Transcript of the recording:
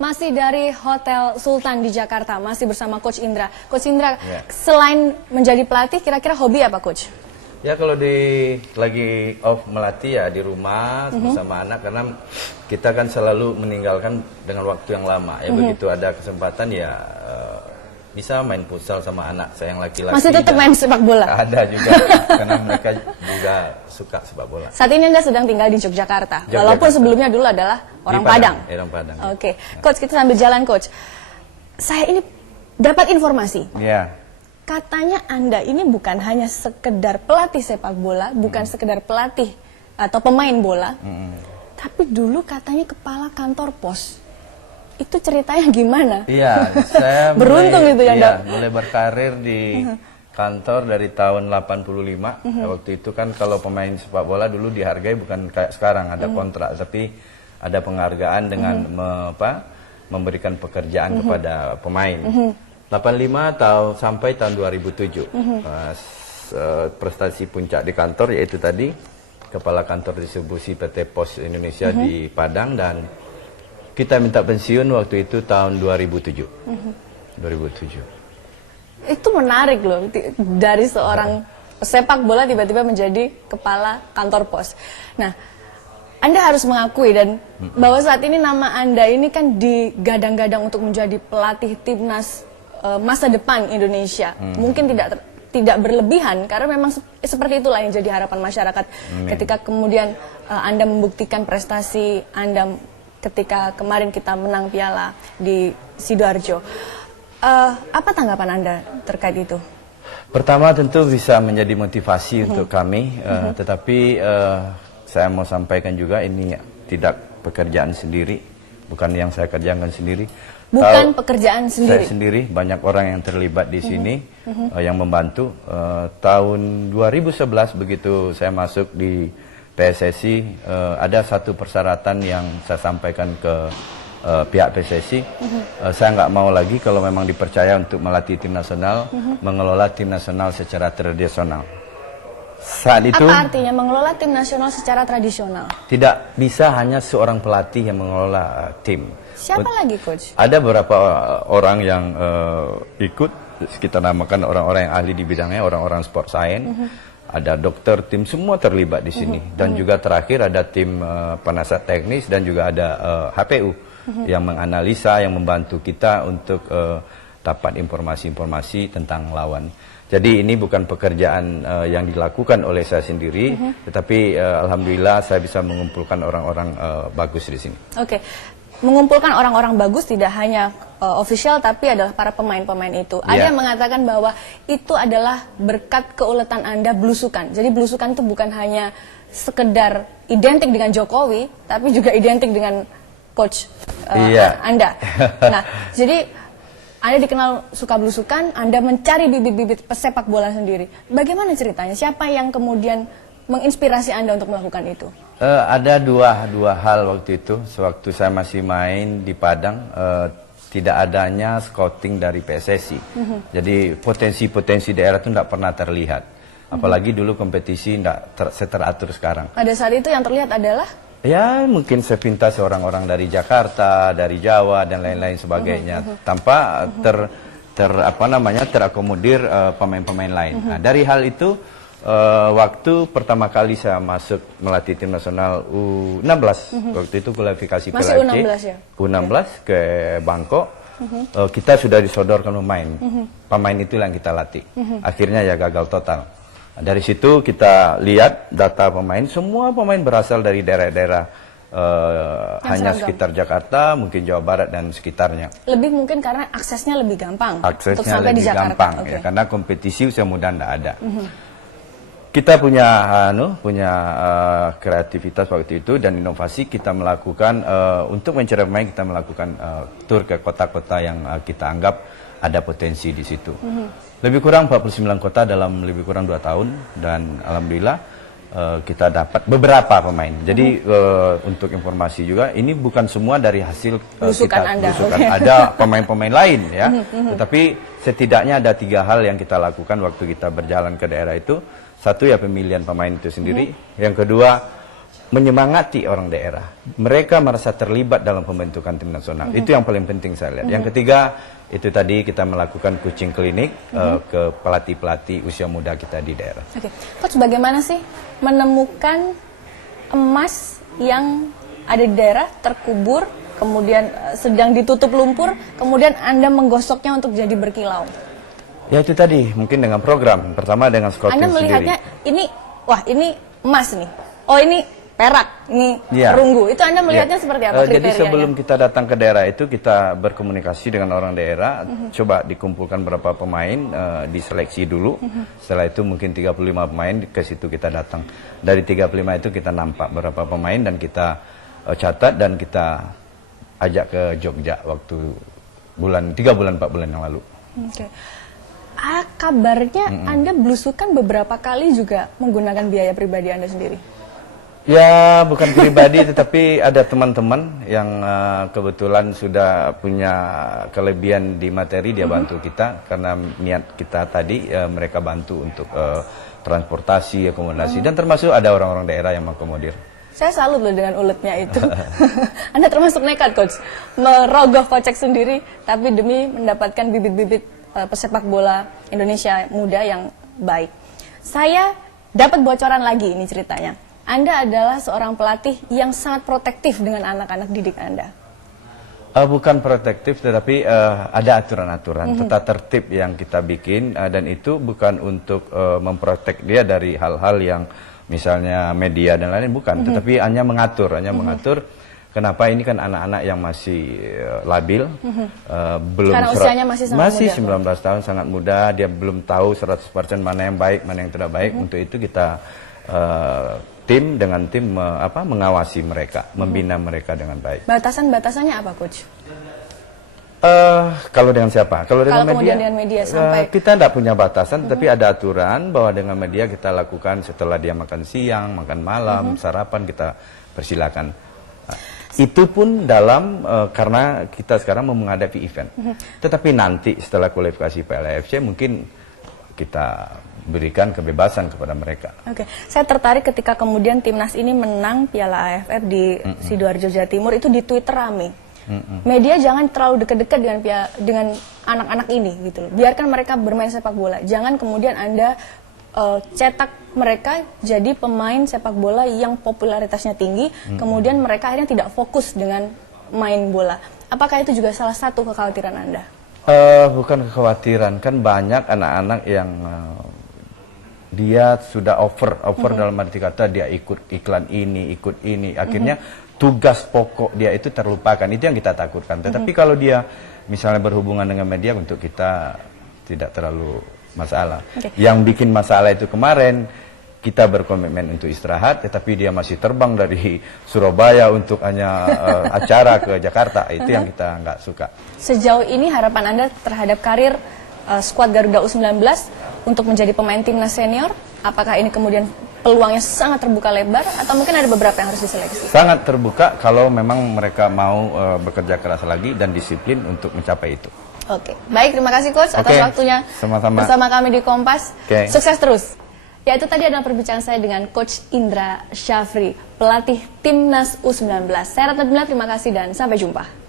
Masih dari Hotel Sultan di Jakarta, masih bersama Coach Indra. Coach Indra, selain menjadi pelatih, kira-kira hobi apa, Coach? Ya kalau lagi off melatih ya di rumah bersama anak, karena kita kan selalu meninggalkan dengan waktu yang lama. Ya begitu ada kesempatan ya bisa main futsal sama anak saya yang laki-laki. Masih tetap main sepak bola? Ada juga, karena mereka juga suka sepak bola. Saat ini Anda sedang tinggal di Yogyakarta, walaupun sebelumnya dulu adalah orang Padang. Orang Padang. Oke, Coach, kita sambil jalan, Coach. Saya ini dapat informasi. Iya. Katanya Anda ini bukan hanya sekedar pelatih sepak bola, bukan sekedar pelatih atau pemain bola, tapi dulu katanya kepala kantor pos. Itu ceritanya gimana? Iya, saya beruntung itu ya, mulai berkarir di kantor dari tahun 85. Waktu itu kan kalau pemain sepak bola dulu dihargai bukan kayak sekarang ada kontrak, tapi ada penghargaan dengan memberikan pekerjaan kepada pemain. 85 sampai tahun 2007. Prestasi puncak di kantor yaitu tadi kepala kantor distribusi PT Pos Indonesia di Padang, dan kita minta pensiun waktu itu tahun 2007. 2007. Itu menarik loh, dari seorang sepak bola tiba-tiba menjadi kepala kantor pos. Nah, Anda harus mengakui dan bahwa saat ini nama Anda ini kan digadang-gadang untuk menjadi pelatih timnas masa depan Indonesia. Mungkin tidak berlebihan, karena memang seperti itulah yang jadi harapan masyarakat. Ketika kemudian Anda membuktikan prestasi Anda ketika kemarin kita menang piala di Sidoarjo. Apa tanggapan Anda terkait itu? Pertama tentu bisa menjadi motivasi untuk kami, tetapi saya mau sampaikan juga ini tidak pekerjaan sendiri, bukan yang saya kerjakan sendiri. Bukan pekerjaan sendiri? Saya sendiri, banyak orang yang terlibat di sini, yang membantu. Tahun 2011 begitu saya masuk di PSSI, ada satu persyaratan yang saya sampaikan ke pihak PSSI. Saya nggak mau lagi kalau memang dipercaya untuk melatih tim nasional, mengelola tim nasional secara tradisional. Saat itu, apa artinya mengelola tim nasional secara tradisional? Tidak bisa hanya seorang pelatih yang mengelola tim. Siapa lagi, Coach? Ada beberapa orang yang ikut, kita namakan orang-orang yang ahli di bidangnya, orang-orang sport science. Ada dokter, tim, semua terlibat di sini. Dan juga terakhir ada tim penasihat teknis dan juga ada HPU yang menganalisa, yang membantu kita untuk dapat informasi-informasi tentang lawan. Jadi ini bukan pekerjaan yang dilakukan oleh saya sendiri, tetapi alhamdulillah saya bisa mengumpulkan orang-orang bagus di sini. Oke. Mengumpulkan orang-orang bagus tidak hanya official, tapi adalah para pemain-pemain itu. Ada yang mengatakan bahwa itu adalah berkat keuletan Anda belusukan. Jadi belusukan itu bukan hanya sekedar identik dengan Jokowi, tapi juga identik dengan coach Anda. Nah, jadi Anda dikenal suka belusukan, Anda mencari bibit-bibit pesepak bola sendiri. Bagaimana ceritanya? Siapa yang kemudian menginspirasi Anda untuk melakukan itu? Ada dua hal waktu itu. Sewaktu saya masih main di Padang, tidak adanya scouting dari PSSI. Jadi potensi-potensi daerah itu tidak pernah terlihat. Apalagi dulu kompetisi tidak teratur sekarang. Pada saat itu yang terlihat adalah? Ya mungkin sepintas orang-orang dari Jakarta, dari Jawa dan lain-lain sebagainya, tanpa terakomodir pemain-pemain lain. Nah, dari hal itu, waktu pertama kali saya masuk melatih tim nasional U16, waktu itu kualifikasi ke U16 ke Bangkok, kita sudah disodorkan pemain itu yang kita latih. Akhirnya ya gagal total. Dari situ kita lihat data pemain, semua pemain berasal dari daerah-daerah hanya sekitar Jakarta, mungkin Jawa Barat dan sekitarnya. Lebih mungkin karena aksesnya lebih gampang untuk Aksesnya sampai lebih di Jakarta. gampang, ya, karena kompetisi usia muda tidak ada. Kita punya kreativitas waktu itu dan inovasi, kita melakukan untuk mencari pemain, kita melakukan tur ke kota-kota yang kita anggap ada potensi di situ. Lebih kurang 49 kota dalam lebih kurang 2 tahun, dan alhamdulillah kita dapat beberapa pemain. Jadi untuk informasi juga, ini bukan semua dari hasil belusukan Anda. Ada pemain-pemain lain ya. Tetapi setidaknya ada 3 hal yang kita lakukan waktu kita berjalan ke daerah itu. Satu ya pemilihan pemain itu sendiri. Yang kedua menyemangati orang daerah. Mereka merasa terlibat dalam pembentukan tim nasional. Itu yang paling penting saya lihat. Yang ketiga, itu tadi kita melakukan coaching klinik ke pelatih-pelatih usia muda kita di daerah. Oke, Coach, bagaimana sih menemukan emas yang ada di daerah terkubur, kemudian sedang ditutup lumpur, kemudian Anda menggosoknya untuk jadi berkilau? Ya itu tadi, mungkin dengan program. Pertama dengan scouting Anda melihatnya sendiri. ini emas nih. Oh, ini perak, ini perunggu. Itu Anda melihatnya seperti apa kriterianya? Jadi sebelum kita datang ke daerah itu kita berkomunikasi dengan orang daerah, coba dikumpulkan berapa pemain, diseleksi dulu. Setelah itu mungkin 35 pemain, ke situ kita datang. Dari 35 itu kita nampak berapa pemain dan kita catat dan kita ajak ke Jogja waktu 3 bulan 4 bulan yang lalu. Oke. Kabarnya Anda belusukan beberapa kali juga menggunakan biaya pribadi Anda sendiri? Ya, bukan pribadi, tetapi ada teman-teman yang kebetulan sudah punya kelebihan di materi, dia bantu kita. Karena niat kita tadi, mereka bantu untuk transportasi, akomodasi, dan termasuk ada orang-orang daerah yang mengakomodir. Saya salut loh dengan uletnya itu. Anda termasuk nekat, Coach. Merogoh kocek sendiri, tapi demi mendapatkan bibit-bibit pesepak bola Indonesia muda yang baik. Saya dapat bocoran lagi ini ceritanya. Anda adalah seorang pelatih yang sangat protektif dengan anak-anak didik Anda. Bukan protektif, tetapi ada aturan-aturan, tata tertib yang kita bikin, dan itu bukan untuk memprotek dia dari hal-hal yang misalnya media dan lain-lain, bukan, tetapi hanya mengatur, kenapa ini kan anak-anak yang masih labil, belum karena usianya masih sangat muda. 19 tahun, sangat muda, dia belum tahu 100% mana yang baik, mana yang tidak baik. Untuk itu kita tim mengawasi mereka, membina mereka dengan baik. Batasan-batasannya apa, Coach? Kalau dengan siapa? Kalau dengan media sampai kita tidak punya batasan, tapi ada aturan bahwa dengan media kita lakukan setelah dia makan siang, makan malam, sarapan kita persilakan. Itu pun dalam karena kita sekarang mau menghadapi event. Tetapi nanti setelah kualifikasi Piala AFC mungkin kita berikan kebebasan kepada mereka. Oke, saya tertarik ketika kemudian timnas ini menang Piala AFF di Sidoarjo, Jawa Timur, itu di Twitter rame. Media jangan terlalu dekat-dekat dengan anak-anak ini gitu loh. Biarkan mereka bermain sepak bola. Jangan kemudian Anda cetak mereka jadi pemain sepak bola yang popularitasnya tinggi, kemudian mereka akhirnya tidak fokus dengan main bola. Apakah itu juga salah satu kekhawatiran Anda? Bukan kekhawatiran, kan banyak anak-anak yang dia sudah over dalam arti kata dia ikut iklan ini, ikut ini, akhirnya tugas pokok dia itu terlupakan. Itu yang kita takutkan. Tetapi kalau dia misalnya berhubungan dengan media, untuk kita tidak terlalu masalah. Yang bikin masalah itu kemarin kita berkomitmen untuk istirahat, tetapi dia masih terbang dari Surabaya untuk hanya acara ke Jakarta. Itu yang kita nggak suka. Sejauh ini harapan Anda terhadap karir skuad Garuda U19 untuk menjadi pemain timnas senior, apakah ini kemudian peluangnya sangat terbuka lebar atau mungkin ada beberapa yang harus diseleksi? Sangat terbuka kalau memang mereka mau bekerja keras lagi dan disiplin untuk mencapai itu. Oke, baik, terima kasih Coach atas waktunya bersama kami di Kompas. Sukses terus. Ya, itu tadi adalah perbincangan saya dengan Coach Indra Syafri, pelatih Timnas U19. Saya Ratna Bila, terima kasih dan sampai jumpa.